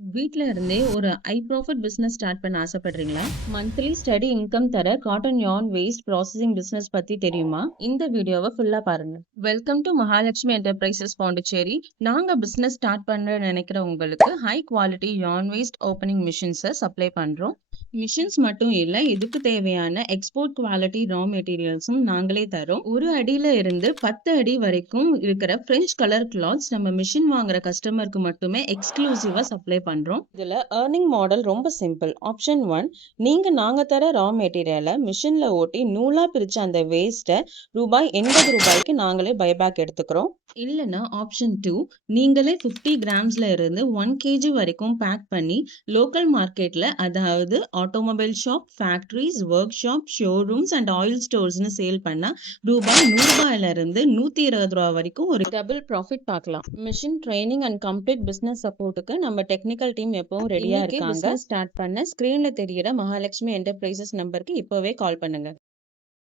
வீட்ல இருந்தே ஒரு ஹை ப்ராஃபிட் பிசினஸ் ஸ்டார்ட் பண்ண ஆசைப்படுறீங்களா? மந்த்லி ஸ்டடி இன்கம் தர cotton yarn waste processing business பத்தி தெரியுமா? இந்த வீடியோவை ஃபுல்லா பாருங்க. Welcome to Mahalakshmi enterprises Pondicherry. நாங்க பிசினஸ் ஸ்டார்ட் பண்ண நினைக்கிற உங்களுக்கு high quality yarn waste opening மிஷின்ஸை சப்ளை பண்றோம். மிஷின்ஸ் மட்டும் இல்ல, இதுக்கு தேவையான எக்ஸ்போர்ட் குவாலிட்டி ரா மெட்டீரியல்ஸும் நாங்களே தரோம். ஒரு அடியில இருந்து 10 அடி வரைக்கும் இருக்கிற பிரெஞ்ச் கலர் கிளாத்ஸ் நம்ம மிஷின் வாங்குற கஸ்டமருக்கு மட்டுமே எக்ஸ்க்ளூசிவா சப்ளை பண்றோம். இதுல ஏர்னிங் மாடல் ரொம்ப சிம்பிள். ஆப்ஷன் 1, நாங்க தர ரா மெட்டீரியலை மிஷின்ல ஓட்டி நூலா பிரிச்ச அந்த வேஸ்ட்டை ரூபாய் 80 நாங்களே பைபேக் எடுத்துக்கிறோம். இல்லைன்னா ஆப்ஷன் 2, நீங்களே 50 கிராம்ஸ்ல இருந்து 1 கேஜி வரைக்கும் பேக் பண்ணி லோக்கல் மார்க்கெட்ல, அதாவது automobile shop, factories, workshop, showrooms and oil ஸ்டோர்ஸ்னு சேல் பண்ணா ரூபாய் 100 இருந்து 120 வரைக்கும் ஒரு டபுள் ப்ராஃபிட் பார்க்கலாம். Machine training and complete business சப்போர்ட்டுக்கு நம்ம டெக்னிக்கல் டீம் எப்பவும் ரெடியா இருக்காங்க. ஸ்டார்ட் பண்ண ஸ்கிரீன்ல தெரியிற மகாலட்சுமி என்டர்பிரைசஸ் நம்பருக்கு இப்பவே கால் பண்ணுங்க.